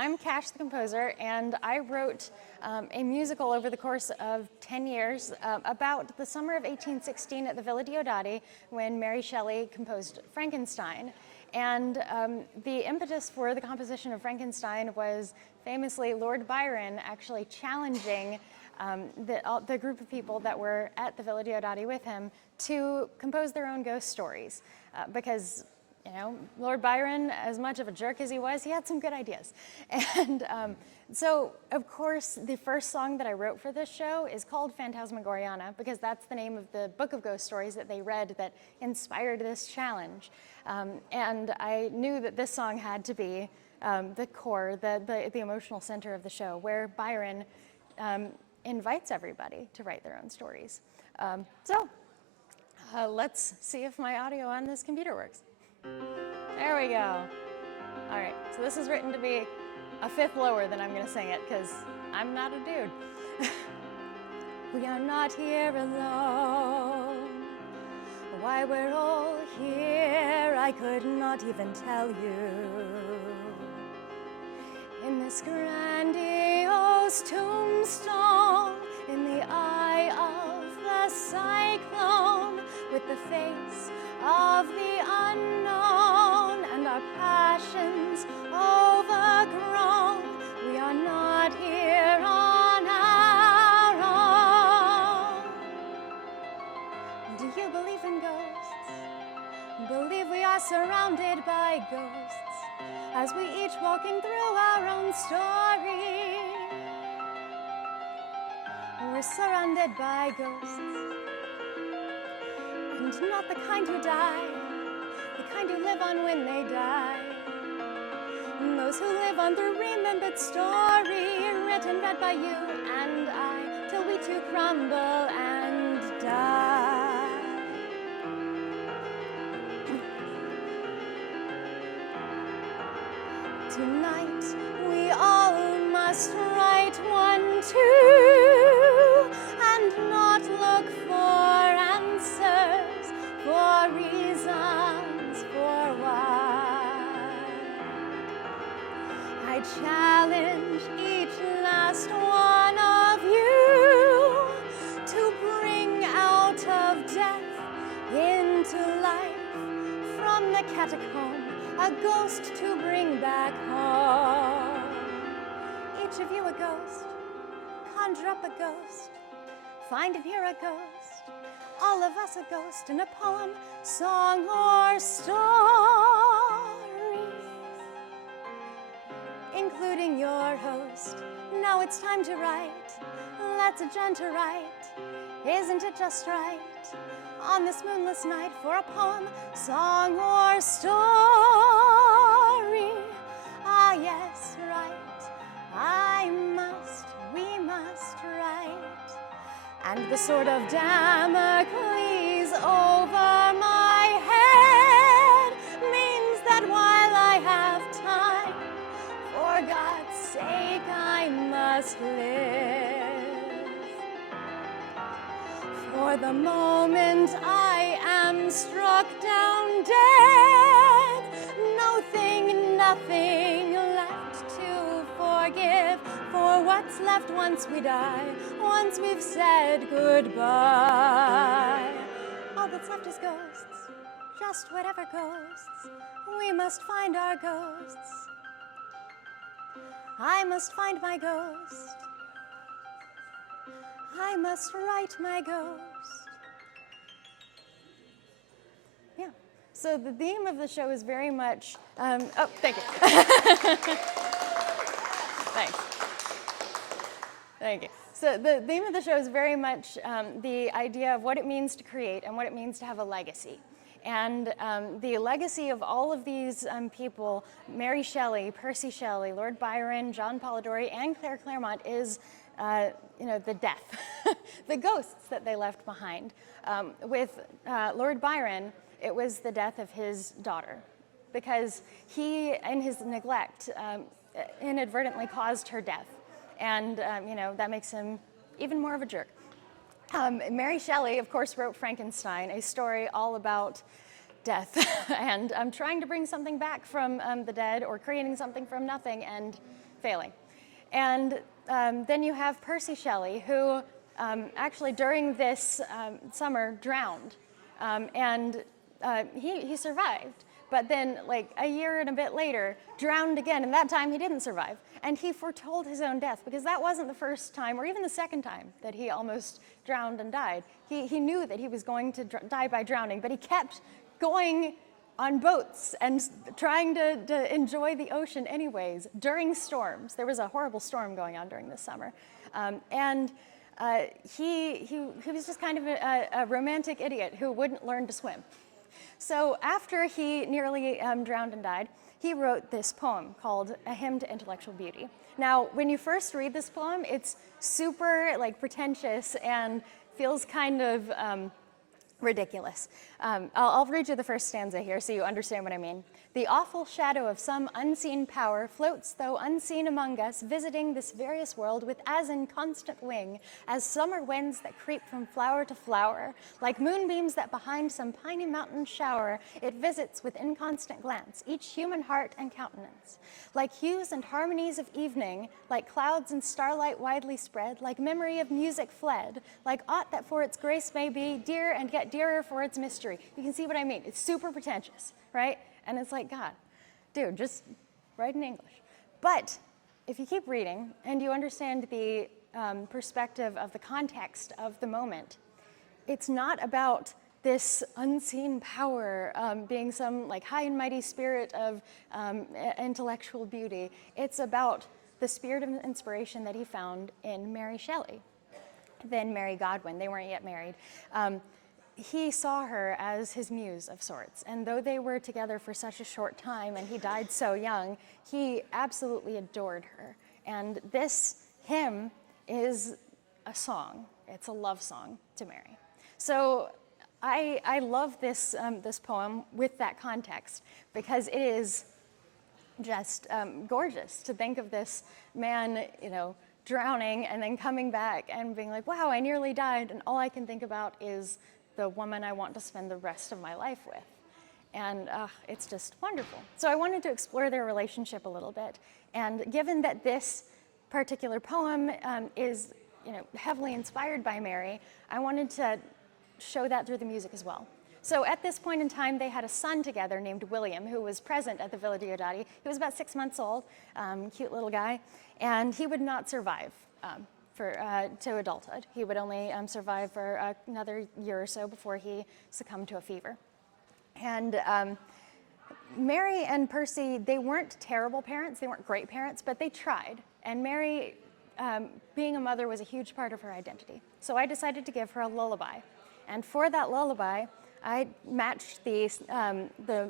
I'm Cash the composer, and I wrote a musical over the course of 10 years about the summer of 1816 at the Villa Diodati when Mary Shelley composed Frankenstein. And the impetus for the composition of Frankenstein was famously Lord Byron actually challenging the group of people that were at the Villa Diodati with him to compose their own ghost stories because, you know, Lord Byron, as much of a jerk as he was, he had some good ideas. And so, of course, the first song that I wrote for this show is called Fantasmagoriana because that's the name of the book of ghost stories that they read that inspired this challenge. And I knew that this song had to be the core, the emotional center of the show, where Byron invites everybody to write their own stories. Let's see if my audio on this computer works. There we go. All right, so this is written to be a fifth lower than I'm gonna sing it because I'm not a dude. We are not here alone. Why we're all here, I could not even tell you. In this grandiose tombstone, in the eye of the cyclone, with the face of the unknown and our passions overgrown, we are not here on our own. Do you believe in ghosts? Believe we are surrounded by ghosts as we each walking through our own story. We're surrounded by ghosts, and not the kind who die, the kind who live on when they die. And those who live on the remembered story, written, read by you and I, till we too crumble and die. Tonight we all must write 1, 2, and not look for answers, for reasons, for why. I challenge each last one of you to bring out of death into life from the catacomb, a ghost to bring back home. Each of you a ghost, conjure up a ghost, find and hear a ghost, all of us a ghost in a poem, song, or story, including your host. Now it's time to write, let's adjourn to write, isn't it just right? On this moonless night for a poem, song, or story. Ah, yes, right. We must write. And the sword of Damocles over my head means that while I have time, for God's sake, I must live. For the moment I am struck down dead, nothing left to forgive. For what's left once we die, once we've said goodbye. All that's left is ghosts, just whatever ghosts. We must find our ghosts. I must find my ghost. I must write my ghost. Yeah. So the theme of the show is very much, oh, thank you. Thanks. Thank you. So the theme of the show is very much the idea of what it means to create and what it means to have a legacy. And the legacy of all of these people, Mary Shelley, Percy Shelley, Lord Byron, John Polidori, and Claire Clairmont, is the death, the ghosts that they left behind. With Lord Byron, it was the death of his daughter, because he, in his neglect, inadvertently caused her death. And, that makes him even more of a jerk. Mary Shelley, of course, wrote Frankenstein, a story all about death and trying to bring something back from the dead or creating something from nothing. And failing. And then you have Percy Shelley, who actually during this summer drowned. He survived, but then like a year and a bit later, drowned again, and that time he didn't survive. And he foretold his own death, because that wasn't the first time or even the second time that he almost drowned and died. He knew that he was going to die by drowning, but he kept going on boats and trying to enjoy the ocean anyways during storms. There was a horrible storm going on during this summer. He was just kind of a romantic idiot who wouldn't learn to swim. So after he nearly drowned and died, he wrote this poem called A Hymn to Intellectual Beauty. Now, when you first read this poem, it's super like pretentious and feels kind of ridiculous. I'll read you the first stanza here so you understand what I mean. The awful shadow of some unseen power floats, though unseen among us, visiting this various world with as inconstant wing as summer winds that creep from flower to flower. Like moonbeams that behind some piney mountain shower, it visits with inconstant glance each human heart and countenance. Like hues and harmonies of evening, like clouds and starlight widely spread, like memory of music fled, like aught that for its grace may be, dear and yet dearer for its mystery. You can see what I mean. It's super pretentious, right? And it's like, God, dude, just write in English. But if you keep reading and you understand the perspective of the context of the moment, it's not about this unseen power being some like high and mighty spirit of intellectual beauty. It's about the spirit of inspiration that he found in Mary Shelley, then Mary Godwin. They weren't yet married. He saw her as his muse of sorts, and though they were together for such a short time and he died so young, he absolutely adored her. And this hymn is a song. It's a love song to Mary. So I love this, this poem with that context, because it is just gorgeous to think of this man, you know, drowning and then coming back and being like, wow, I nearly died, and all I can think about is the woman I want to spend the rest of my life with. And it's just wonderful. So I wanted to explore their relationship a little bit. And given that this particular poem is, you know, heavily inspired by Mary, I wanted to show that through the music as well. So at this point in time, they had a son together named William, who was present at the Villa Diodati. He was about 6 months old, cute little guy, and he would not survive to adulthood. He would only survive for another year or so before he succumbed to a fever. And Mary and Percy, they weren't terrible parents, they weren't great parents, but they tried. And Mary, being a mother, was a huge part of her identity. So I decided to give her a lullaby. And for that lullaby, I matched the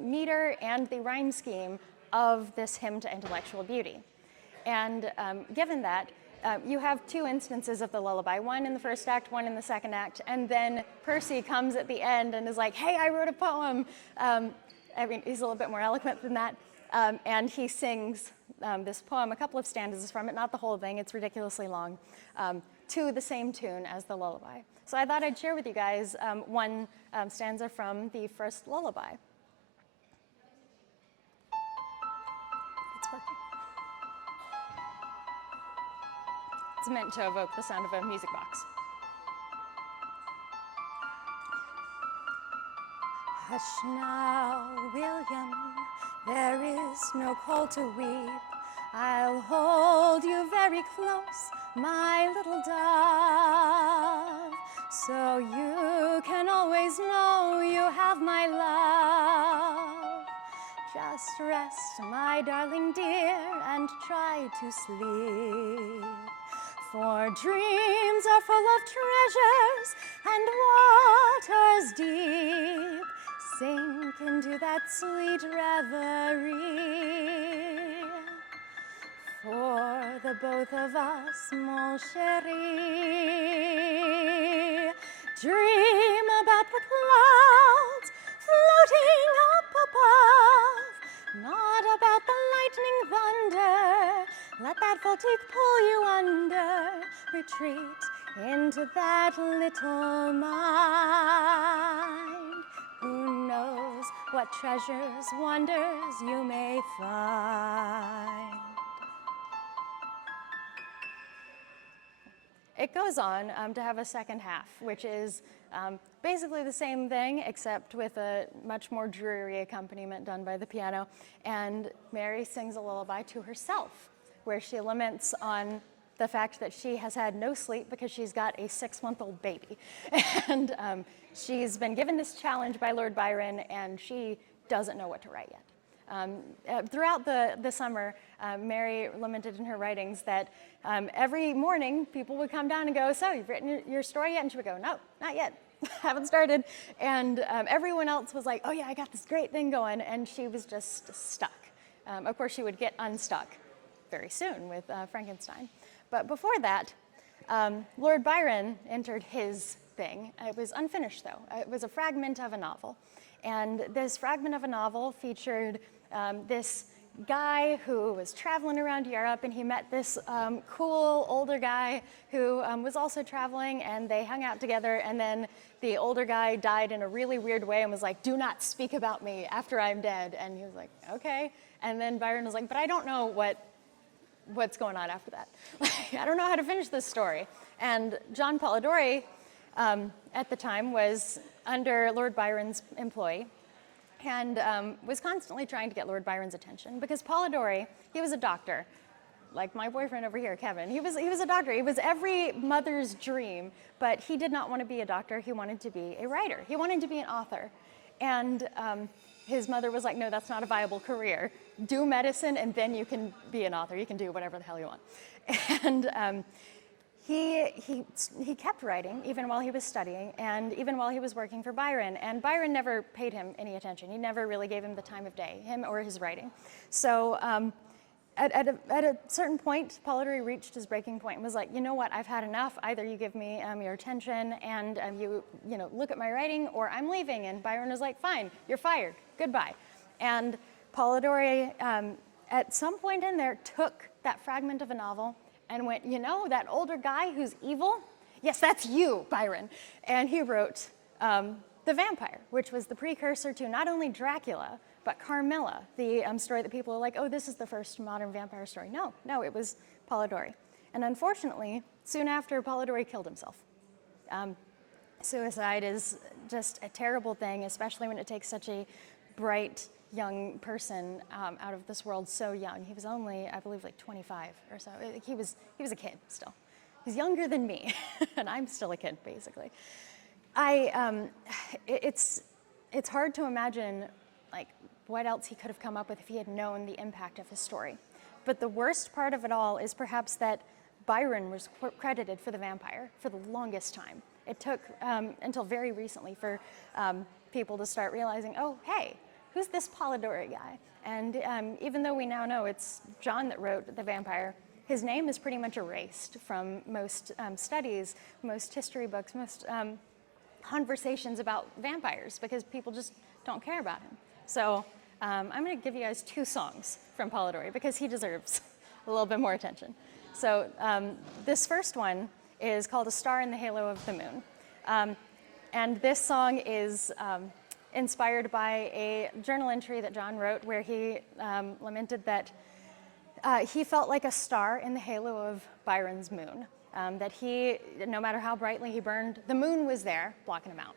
meter and the rhyme scheme of this hymn to intellectual beauty. And given that, you have two instances of the lullaby, one in the first act, one in the second act, and then Percy comes at the end and is like, hey, I wrote a poem. I mean, he's a little bit more eloquent than that, and he sings this poem, a couple of stanzas from it, not the whole thing, it's ridiculously long, to the same tune as the lullaby. So I thought I'd share with you guys one stanza from the first lullaby. It's working. It's meant to evoke the sound of a music box. Hush now, William, there is no call to weep. I'll hold you very close, my little dove, so you can always know you have my love. Just rest, my darling dear, and try to sleep. For dreams are full of treasures and waters deep. Sink into that sweet reverie. For the both of us, mon chéri. Dream about the clouds floating up above, not about the lightning thunder. Let that fatigue pull you under. Retreat into that little mind. Who knows what treasures, wonders you may find. it goes on to have a second half, which is basically the same thing, except with a much more dreary accompaniment done by the piano. And Mary sings a lullaby to herself, where she laments on the fact that she has had no sleep because she's got a 6-month-old baby. And she's been given this challenge by Lord Byron, and she doesn't know what to write yet. Throughout the summer, Mary lamented in her writings that every morning people would come down and go, "So, you've written your story yet?" And she would go, "No, not yet, haven't started." And everyone else was like, "Oh yeah, I got this great thing going," and she was just stuck. Of course, she would get unstuck very soon with Frankenstein. But before that, Lord Byron entered his thing. It was unfinished, though. It was a fragment of a novel. And this fragment of a novel featured this guy who was traveling around Europe, and he met this cool older guy who was also traveling, and they hung out together, and then the older guy died in a really weird way and was like, "Do not speak about me after I'm dead." And he was like, "Okay." And then Byron was like, "But I don't know what's going on after that. I don't know how to finish this story." And John Polidori, at the time, was under Lord Byron's employ, and was constantly trying to get Lord Byron's attention, because Polidori, he was a doctor, like my boyfriend over here, Kevin. He was a doctor. He was every mother's dream, but he did not want to be a doctor. He wanted to be a writer. He wanted to be an author. And his mother was like, "No, that's not a viable career. Do medicine, and then you can be an author. You can do whatever the hell you want." And he kept writing even while he was studying, and even while he was working for Byron. And Byron never paid him any attention. He never really gave him the time of day, him or his writing. So at a certain point, Polidori reached his breaking point and was like, "You know what? I've had enough. Either you give me your attention and you look at my writing, or I'm leaving." And Byron was like, "Fine, you're fired. Goodbye." And Polidori, at some point in there, took that fragment of a novel and went, "That older guy who's evil? Yes, that's you, Byron." And he wrote The Vampire, which was the precursor to not only Dracula, but Carmilla, the story that people are like, "Oh, this is the first modern vampire story." No, it was Polidori. And unfortunately, soon after, Polidori killed himself. Suicide is just a terrible thing, especially when it takes such a bright young person out of this world so young. He was only, I believe, like 25 or so. He was a kid still. He's younger than me, and I'm still a kid, basically. It's hard to imagine like what else he could have come up with if he had known the impact of his story. But the worst part of it all is perhaps that Byron was credited for The Vampire for the longest time. It took until very recently for people to start realizing, "Oh, hey, who's this Polidori guy?" And even though we now know it's John that wrote The Vampire, his name is pretty much erased from most studies, most history books, most conversations about vampires, because people just don't care about him. So I'm going to give you guys 2 songs from Polidori, because he deserves a little bit more attention. So this first one is called "A Star in the Halo of the Moon." And this song is inspired by a journal entry that John wrote, where he lamented that he felt like a star in the halo of Byron's moon. That no matter how brightly he burned, the moon was there, blocking him out.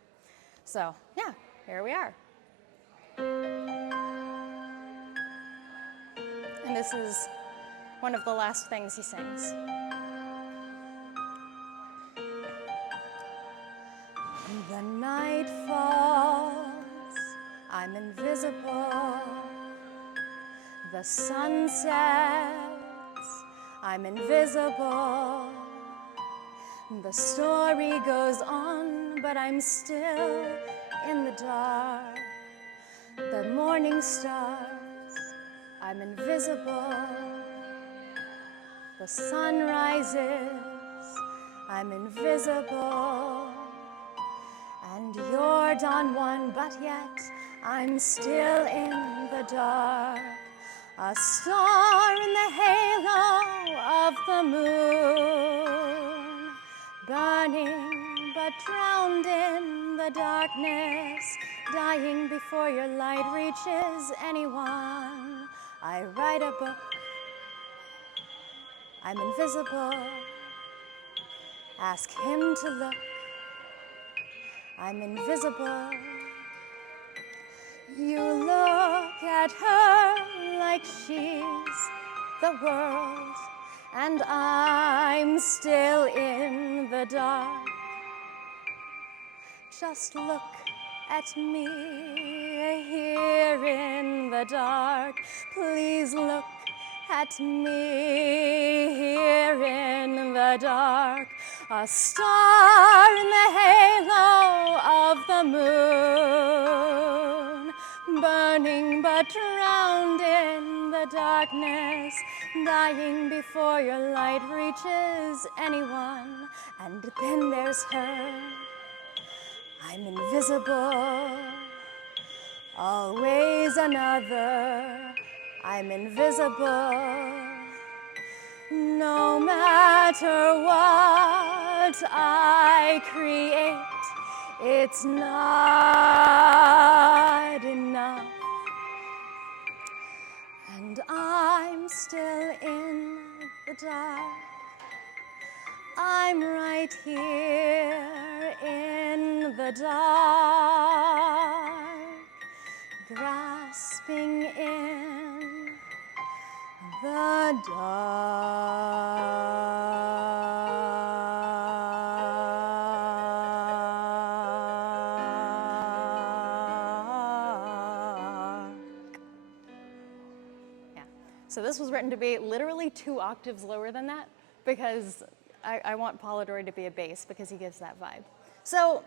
So yeah, here we are. And this is one of the last things he sings. The night falls, I'm invisible. The sun sets, I'm invisible. The story goes on, but I'm still in the dark. The morning stars, I'm invisible. The sun rises, I'm invisible. And you're dawn one, but yet I'm still in the dark. A star in the halo of the moon, burning but drowned in the darkness, dying before your light reaches anyone. I write a book, I'm invisible. Ask him to look. I'm invisible. You look at her like she's the world, and I'm still in the dark. Just look at me here in the dark. Please look at me here in the dark. A star in the halo of the moon, burning but drowned in the darkness, dying before your light reaches anyone. And then there's her. I'm invisible, always another. I'm invisible, no matter what I create, it's not enough. And I'm still in the dark. I'm right here in the dark, grasping in the dark. Yeah. So this was written to be literally 2 octaves lower than that because I want Polidori to be a bass because he gives that vibe. So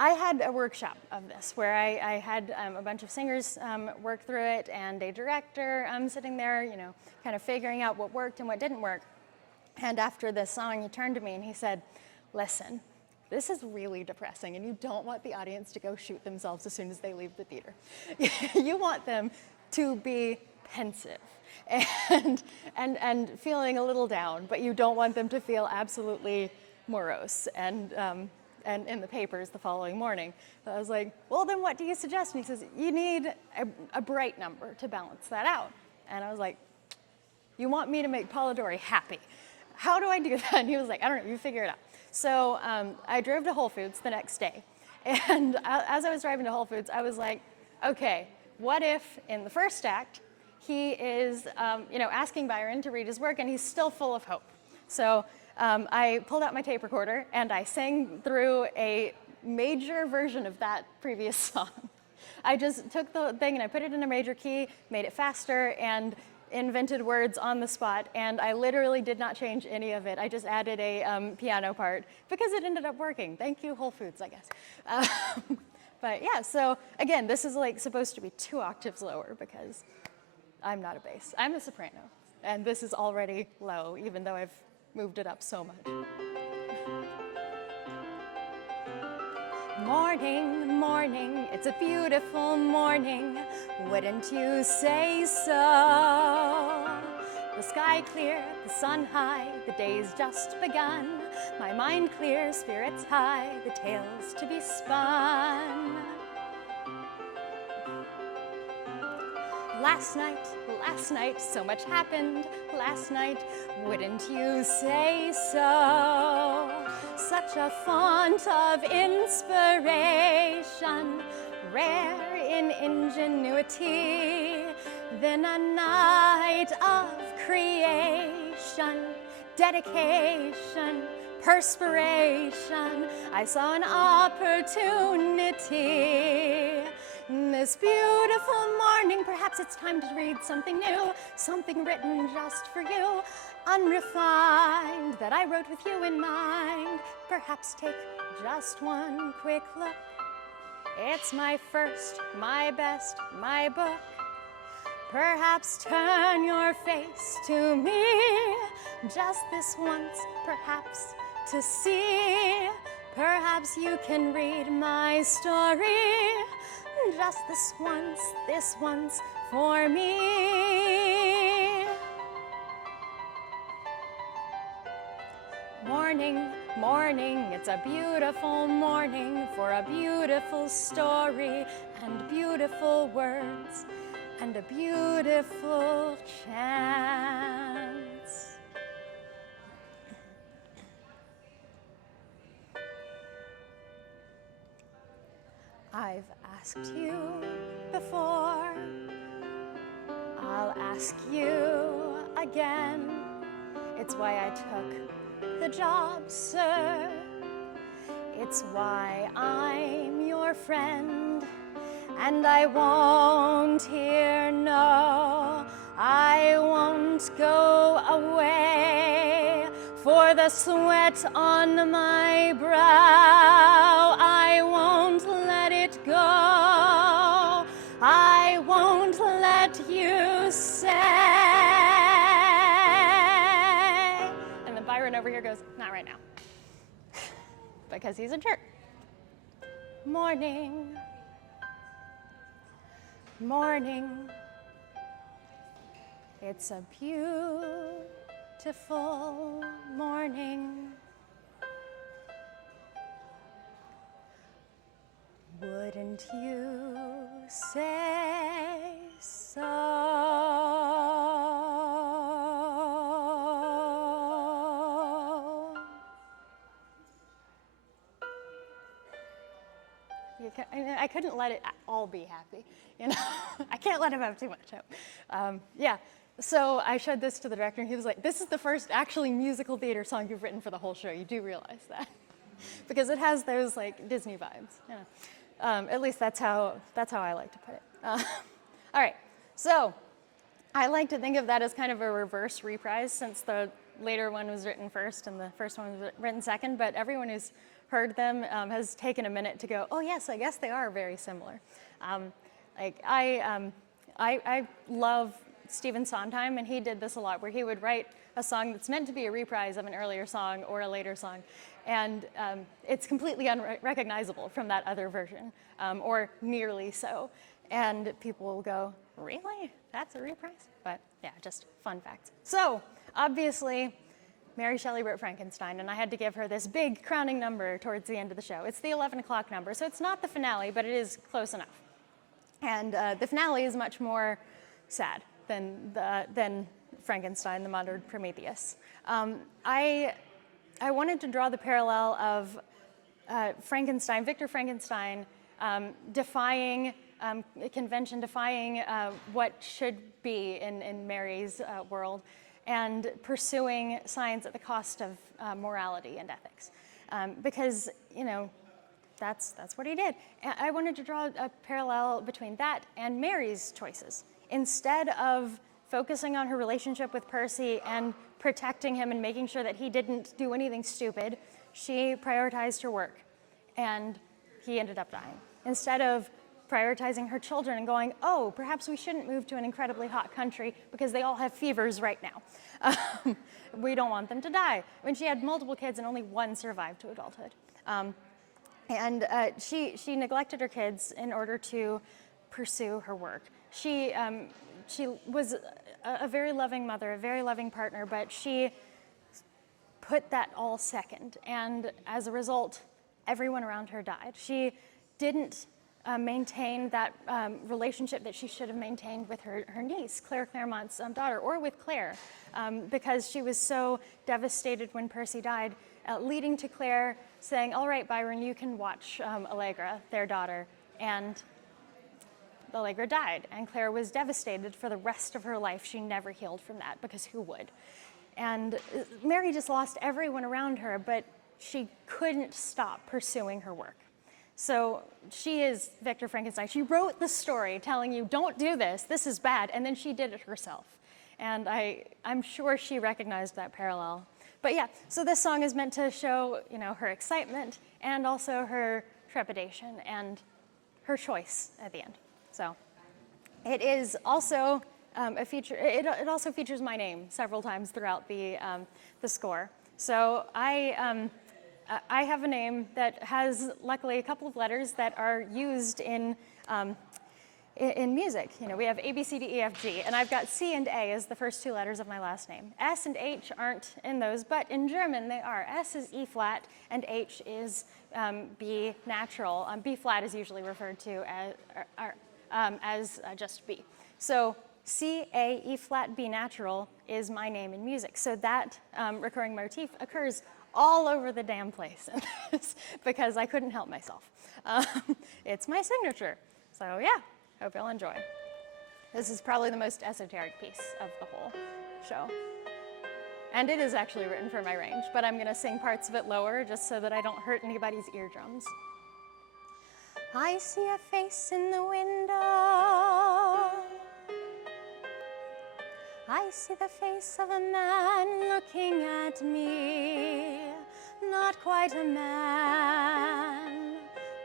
I had a workshop of this where I had a bunch of singers work through it and a director sitting there, you know, kind of figuring out what worked and what didn't work. And after this song, he turned to me and he said, listen, this is really depressing and you don't want the audience to go shoot themselves as soon as they leave the theater. You want them to be pensive and feeling a little down, but you don't want them to feel absolutely morose and in the papers the following morning. So I was like, well, then what do you suggest? And he says, you need a bright number to balance that out. And I was like, you want me to make Polidori happy. How do I do that? And he was like, I don't know, you figure it out. So I drove to Whole Foods the next day. And as I was driving to Whole Foods, I was like, okay, what if in the first act, he is asking Byron to read his work and he's still full of hope. So I pulled out my tape recorder and I sang through a major version of that previous song. I just took the thing and I put it in a major key, made it faster, and invented words on the spot, and I literally did not change any of it. I just added a piano part because it ended up working. Thank you, Whole Foods, I guess. But yeah, so again, this is like supposed to be 2 octaves lower because I'm not a bass. I'm a soprano, and this is already low, even though I've moved it up so much. Morning, morning, it's a beautiful morning, wouldn't you say so? The sky clear, the sun high, the day's just begun. My mind clear, spirits high, the tale's to be spun. Last night, so much happened last night, wouldn't you say so? Such a font of inspiration, rare in ingenuity, then a night of creation, dedication, perspiration. I saw an opportunity. This beautiful morning, perhaps it's time to read something new, something written just for you, unrefined, that I wrote with you in mind. Perhaps take just one quick look. It's my first, my best, my book. Perhaps turn your face to me, just this once, perhaps to see. Perhaps you can read my story, just this once for me. Morning, morning, it's a beautiful morning for a beautiful story and beautiful words and a beautiful chance. I've asked you before, I'll ask you again. It's why I took the job, sir. It's why I'm your friend. And I won't hear no, I won't go away. For the sweat on my brow, I won't let it go. I won't let you say. And then Byron over here goes, not right now. Because he's a jerk. Morning, morning. It's a beautiful morning. Wouldn't you say so? I couldn't let it all be happy, you know. I can't let him have too much hope. Yeah, so I showed this to the director, and he was like, "This is the first actually musical theater song you've written for the whole show. You do realize that?" Because it has those like Disney vibes. You know. At least that's how I like to put it. All right, so I like to think of that as kind of a reverse reprise, since the later one was written first and the first one was written second. But everyone who's heard them has taken a minute to go, oh yes, I guess they are very similar. I love Stephen Sondheim, and he did this a lot, where he would write a song that's meant to be a reprise of an earlier song or a later song, and it's completely unrecognizable from that other version, or nearly so. And people will go, really? That's a reprise? But yeah, just fun facts. So obviously, Mary Shelley wrote Frankenstein, and I had to give her this big crowning number towards the end of the show. It's the 11 o'clock number, so it's not the finale, but it is close enough. And the finale is much more sad than Frankenstein, the Modern Prometheus. I wanted to draw the parallel of Frankenstein, Victor Frankenstein, defying convention, defying what should be in Mary's world, and pursuing science at the cost of morality and ethics. Because, you know, that's what he did. I wanted to draw a parallel between that and Mary's choices. Instead of focusing on her relationship with Percy and protecting him and making sure that he didn't do anything stupid, she prioritized her work, and he ended up dying. Instead of prioritizing her children and going, oh, perhaps we shouldn't move to an incredibly hot country because they all have fevers right now. We don't want them to die. When she had multiple kids and only one survived to adulthood. She neglected her kids in order to pursue her work. She was a very loving mother, a very loving partner, but she put that all second. And as a result, everyone around her died. She didn't maintain that relationship that she should have maintained with her niece, Claire Claremont's daughter, or with Claire, because she was so devastated when Percy died, leading to Claire saying, all right, Byron, you can watch Allegra, their daughter, and Allegra died, and Claire was devastated for the rest of her life. She never healed from that, because who would? And Mary just lost everyone around her, but she couldn't stop pursuing her work. So she is Victor Frankenstein. She wrote the story telling you, don't do this, this is bad, and then she did it herself. And I'm sure she recognized that parallel. But yeah, so this song is meant to show, you know, her excitement and also her trepidation and her choice at the end. So it is also a feature. It also features my name several times throughout the score. So I have a name that has, luckily, a couple of letters that are used in music. You know, we have A, B, C, D, E, F, G, and I've got C and A as the first two letters of my last name. S and H aren't in those, but in German they are. S is E flat, and H is B natural. B flat is usually referred to as just B. So C, A, E flat, B natural is my name in music. So that recurring motif occurs all over the damn place in this because I couldn't help myself. It's my signature. So yeah, hope y'all enjoy. This is probably the most esoteric piece of the whole show. And it is actually written for my range, but I'm gonna sing parts of it lower just so that I don't hurt anybody's eardrums. I see a face in the window. I see the face of a man looking at me. Not quite a man,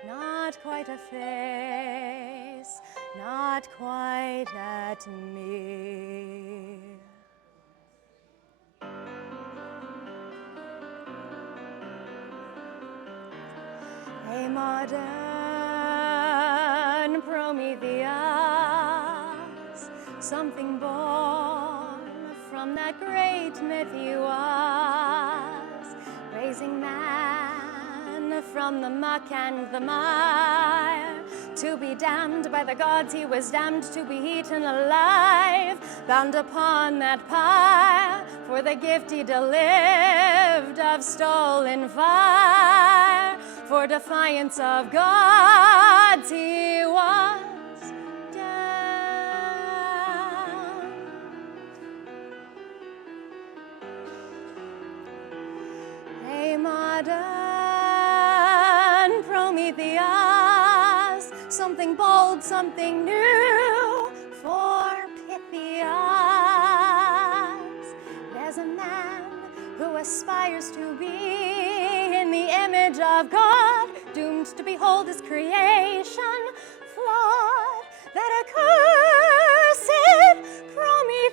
not quite a face, not quite at me. A modern Prometheus, something born from that great myth you was, raising man from the muck and the mire, to be damned by the gods he was damned to be eaten alive, bound upon that pyre for the gift he delivered of stolen fire. For defiance of gods he was damned. A modern Prometheus, something bold, something new for Pythias. There's a man who aspires to be in the image of God, doomed to behold his creation flawed, that accursed Prometheus.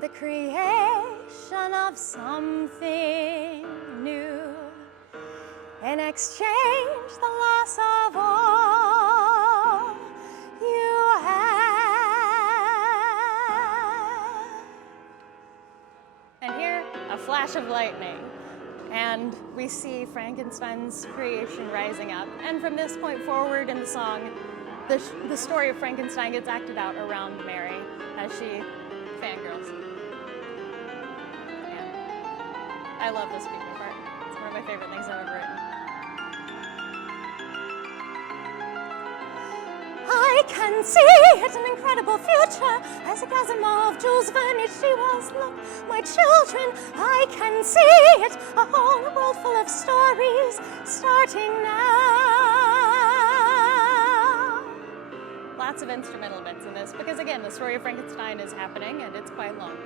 The creation of something new, in exchange the loss of all you have. And here, a flash of lightning, and we see Frankenstein's creation rising up. And from this point forward in the song, the story of Frankenstein gets acted out around Mary as she fangirls. Yeah. I love this beginning part. It's one of my favorite things I've ever written. I can see it's an incredible future, as a chasm of Jules Verne she was. Look, my children, I can see it, a whole world full of stories starting now. Lots of instrumental bits in this, because again, the story of Frankenstein is happening and it's quite long.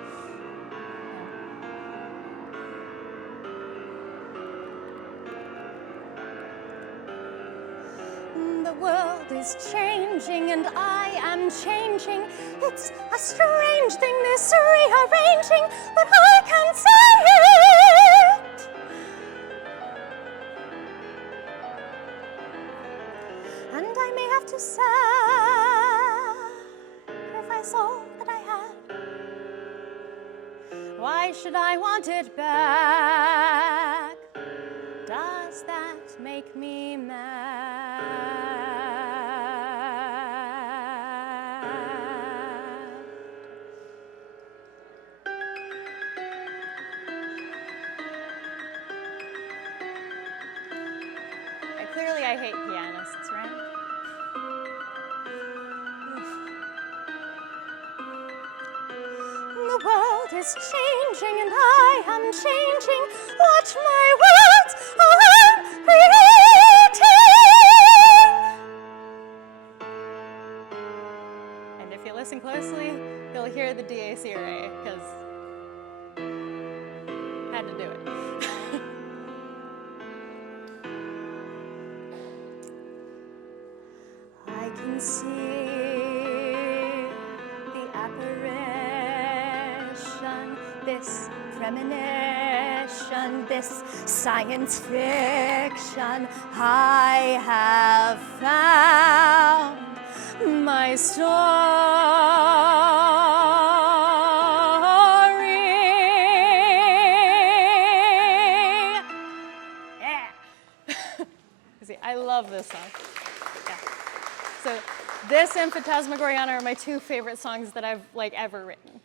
The world is changing and I am changing. It's a strange thing, this rearranging, but I can see it. And I may have to sacrifice all that I had. Why should I want it back? Does that make me mad? Clearly I hate pianists, right? The world is changing and I am changing. Watch my words are creating. And if you listen closely, you'll hear the DAC array, because had to do it. I can see the apparition, this premonition, this science fiction. I have found my story. Yeah. See, I love this song. Yeah. So This and Fantasmagoriana are my two favorite songs that I've ever written.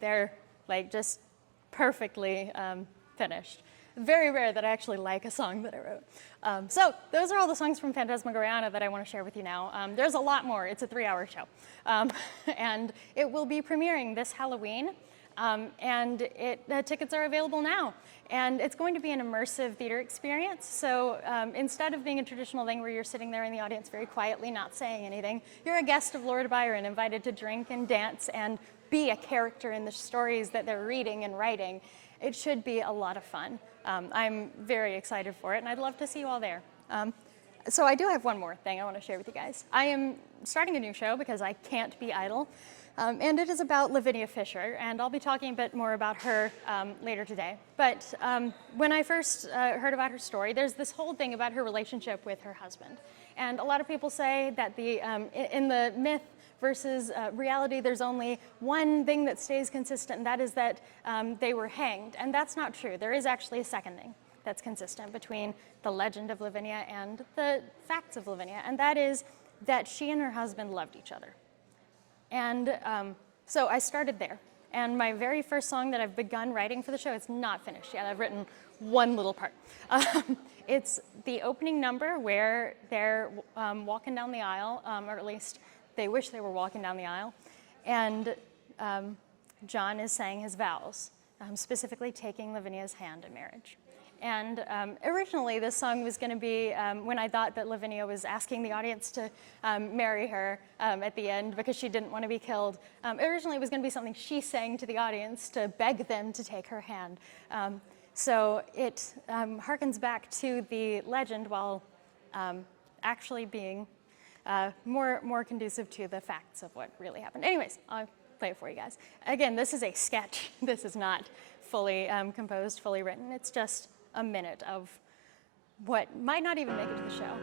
They're just perfectly finished. Very rare that I actually like a song that I wrote. So those are all the songs from Fantasmagoriana that I want to share with you now. There's a lot more. It's a 3-hour show. And it will be premiering this Halloween. And the tickets are available now. And it's going to be an immersive theater experience. So instead of being a traditional thing where you're sitting there in the audience very quietly, not saying anything, you're a guest of Lord Byron, invited to drink and dance and be a character in the stories that they're reading and writing. It should be a lot of fun. I'm very excited for it, and I'd love to see you all there. So I do have one more thing I want to share with you guys. I am starting a new show because I can't be idle. And it is about Lavinia Fisher, and I'll be talking a bit more about her later today. But when I first heard about her story, there's this whole thing about her relationship with her husband. And a lot of people say that in the myth versus reality, there's only one thing that stays consistent, and that is that they were hanged. And that's not true. There is actually a second thing that's consistent between the legend of Lavinia and the facts of Lavinia, and that is that she and her husband loved each other. And so I started there. And my very first song that I've begun writing for the show, it's not finished yet. I've written one little part. It's the opening number where they're walking down the aisle, or at least they wish they were walking down the aisle. And John is saying his vows, specifically taking Lavinia's hand in marriage. And originally, this song was going to be when I thought that Lavinia was asking the audience to marry her at the end because she didn't want to be killed. Originally, it was going to be something she sang to the audience to beg them to take her hand. So it harkens back to the legend while actually being more conducive to the facts of what really happened. Anyways, I'll play it for you guys. Again, this is a sketch. This is not fully composed, fully written. It's just a minute of what might not even make it to the show.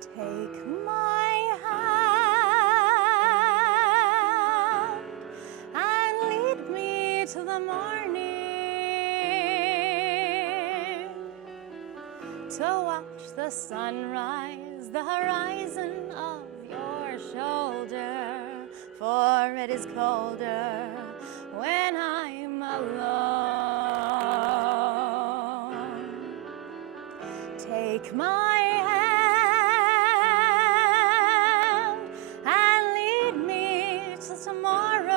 Take my hand and lead me to the morning, to watch the sunrise, the horizon of your shoulder, for it is colder when I'm alone. Take my hand and lead me to tomorrow.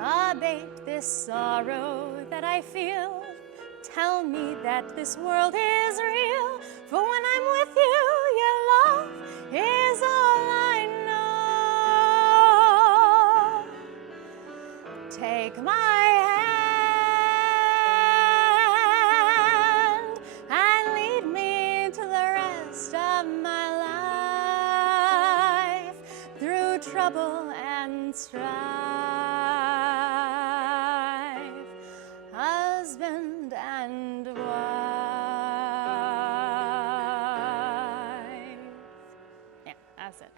Abate this sorrow that I feel. Tell me that this world is real. For when I'm with you, your love is all I know. Take my hand and lead me to the rest of my life, through trouble and strife, husband and wife. Yeah, that's it.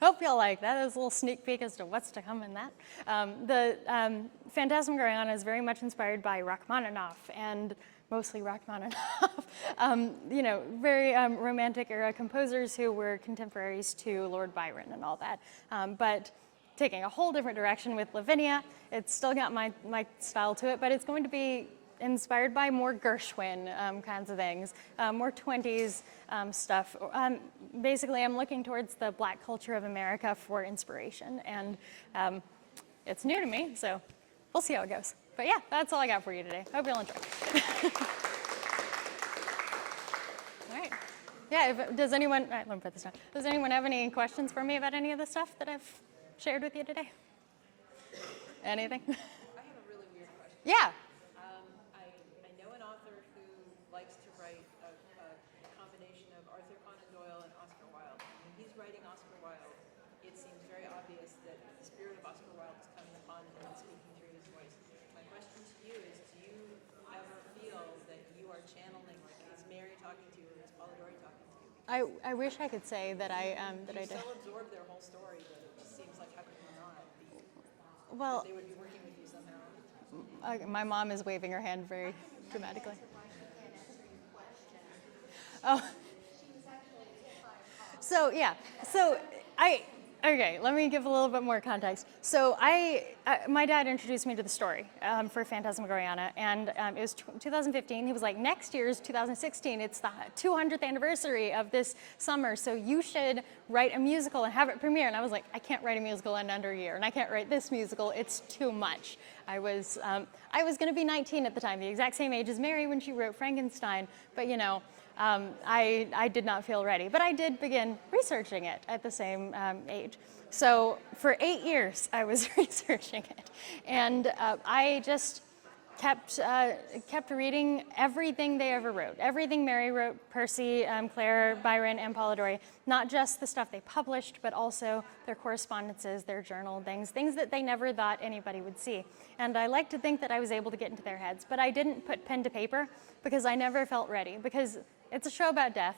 Hope y'all like that. That was a little sneak peek as to what's to come in that. The Fantasmagoriana is very much inspired by Rachmaninoff, and mostly Rachmaninoff. Very romantic era composers who were contemporaries to Lord Byron and all that. But taking a whole different direction with Lavinia. It's still got my style to it, but it's going to be inspired by more Gershwin kinds of things, more 20s stuff. Basically, I'm looking towards the Black culture of America for inspiration, and it's new to me, so we'll see how it goes. But yeah, that's all I got for you today. Hope you'll enjoy. All right. Yeah, does anyone, all right, let me put this down. Does anyone have any questions for me about any of the stuff that I've shared with you today? Anything? I have a really weird question. Yeah. I know an author who likes to write a combination of Arthur Conan Doyle and Oscar Wilde. When he's writing Oscar Wilde, it seems very obvious that the spirit of Oscar Wilde is coming upon him and speaking through his voice. My question to you is, do you ever feel that you are channeling, like, is Mary talking to you or is Polidori talking to you? I wish I could say that I that I did. You so absorb their whole story that it just seems like, how could you not be? Well, They would be working with you somehow. my mom is waving her hand very dramatically. Oh, so yeah, so okay, let me give a little bit more context. So my dad introduced me to the story for Fantasmagoriana, and it was 2015. He was like, next year's 2016. It's the 200th anniversary of this summer, so you should write a musical and have it premiere. And I was like, I can't write a musical in under a year, and I can't write this musical. It's too much. I was going to be 19 at the time, the exact same age as Mary when she wrote Frankenstein, but you know. I did not feel ready, but I did begin researching it at the same age. So for 8 years, I was researching it, and I just kept reading everything they ever wrote, everything Mary wrote, Percy, Claire, Byron, and Polidori. Not just the stuff they published, but also their correspondences, their journal things that they never thought anybody would see. And I like to think that I was able to get into their heads, but I didn't put pen to paper because I never felt ready, because it's a show about death,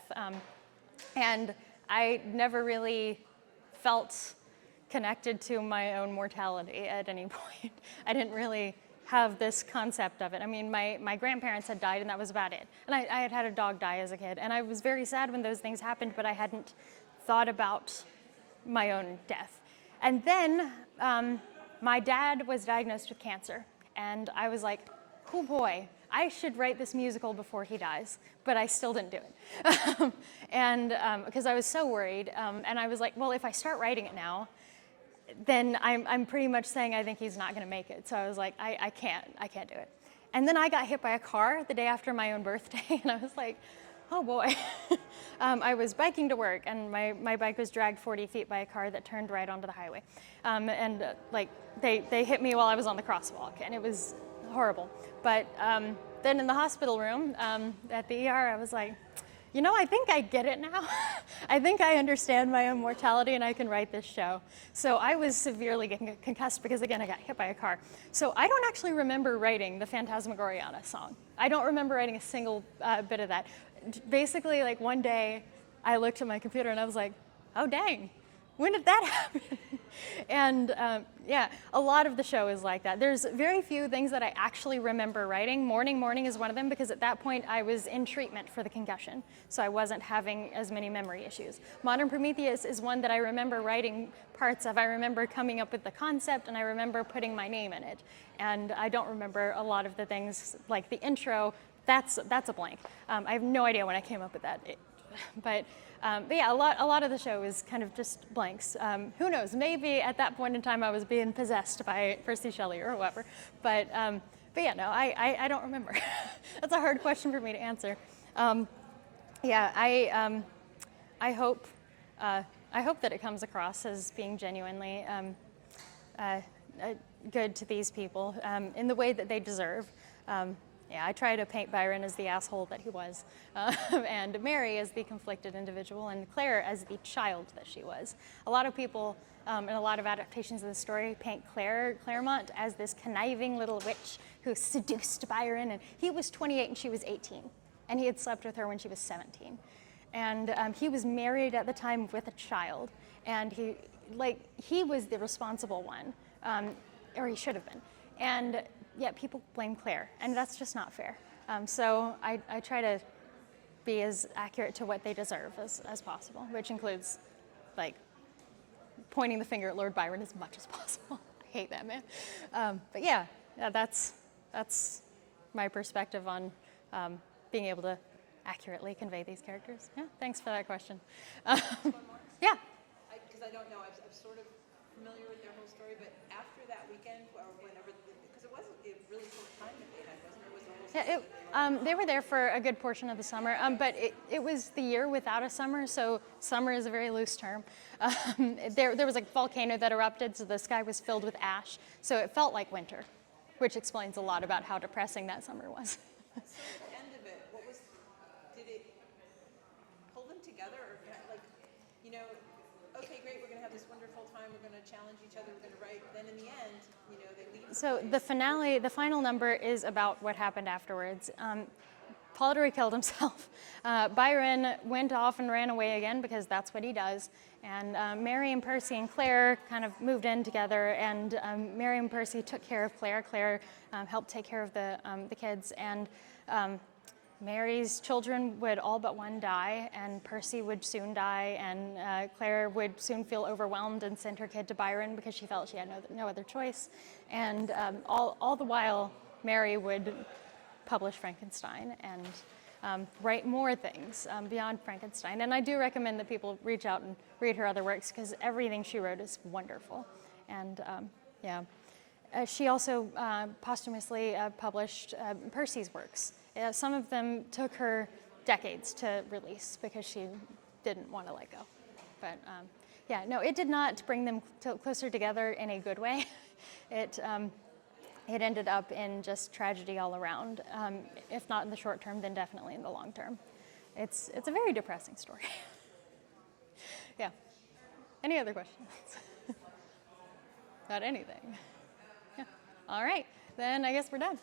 and I never really felt connected to my own mortality at any point. I didn't really have this concept of it. I mean, my grandparents had died, and that was about it. And I had had a dog die as a kid, and I was very sad when those things happened, but I hadn't thought about my own death. And then my dad was diagnosed with cancer, and I was like, oh boy, I should write this musical before he dies, but I still didn't do it. And because I was so worried, and I was like, well, if I start writing it now, then I'm pretty much saying I think he's not gonna make it. So I was like, I can't do it. And then I got hit by a car the day after my own birthday, and I was like, oh boy. I was biking to work, and my bike was dragged 40 feet by a car that turned right onto the highway. And they hit me while I was on the crosswalk, and it was horrible. But then in the hospital room at the ER, I was like, you know, I think I get it now. I think I understand my own mortality, and I can write this show. So I was severely getting concussed because, again, I got hit by a car. So I don't actually remember writing the Fantasmagoriana song. I don't remember writing a single bit of that. Basically, like one day, I looked at my computer and I was like, oh dang, when did that happen? And yeah, a lot of the show is like that. There's very few things that I actually remember writing. Morning is one of them, because at that point I was in treatment for the concussion, so I wasn't having as many memory issues. Modern Prometheus is one that I remember writing parts of. I remember coming up with the concept, and I remember putting my name in it. And I don't remember a lot of the things, like the intro. That's a blank. I have no idea when I came up with that. But yeah, a lot of the show is kind of just blanks. Who knows? Maybe at that point in time I was being possessed by Percy Shelley or whoever. But yeah, no, I don't remember. That's a hard question for me to answer. Yeah, I hope that it comes across as being genuinely good to these people in the way that they deserve. Yeah, I try to paint Byron as the asshole that he was, and Mary as the conflicted individual, and Claire as the child that she was. A lot of people in a lot of adaptations of the story paint Claremont as this conniving little witch who seduced Byron, and he was 28 and she was 18, and he had slept with her when she was 17. And he was married at the time with a child, and he was the responsible one, or he should have been. And yeah, people blame Claire, and that's just not fair. So I try to be as accurate to what they deserve as possible, which includes like pointing the finger at Lord Byron as much as possible. I hate that man. But yeah, that's my perspective on being able to accurately convey these characters. Yeah, thanks for that question. One more? Yeah. Because I don't know, I'm sort of familiar with their whole story, but after that weekend, or whenever, because it wasn't a really short time that they had, wasn't it? Was the whole summer They were there for a good portion of the summer, but it was the year without a summer, so summer is a very loose term. There was a volcano that erupted, so the sky was filled with ash, so it felt like winter, which explains a lot about how depressing that summer was. So at the end of it, did it pull them together, or like, you know, okay, great, we're going to have this wonderful time, we're going to challenge each other, we're going to write, then in the end, you know, they leave. So the final number is about what happened afterwards. Polidori killed himself. Byron went off and ran away again because that's what he does. And Mary and Percy and Claire kind of moved in together, and Mary and Percy took care of Claire. Claire helped take care of the kids. And Mary's children would all but one die, and Percy would soon die, and Claire would soon feel overwhelmed and send her kid to Byron because she felt she had no other choice. And all the while, Mary would publish Frankenstein and write more things beyond Frankenstein. And I do recommend that people reach out and read her other works because everything she wrote is wonderful. And yeah. She also posthumously published Percy's works. Some of them took her decades to release because she didn't want to let go. But yeah, no, it did not bring them closer together in a good way. It ended up in just tragedy all around. If not in the short term, then definitely in the long term. It's a very depressing story. Yeah. Any other questions? About anything? Yeah. All right, then I guess we're done.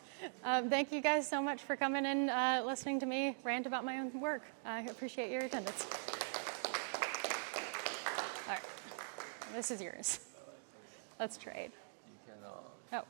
Thank you guys so much for coming and listening to me rant about my own work. I appreciate your attendance. All right, this is yours. Let's trade. You can Oh.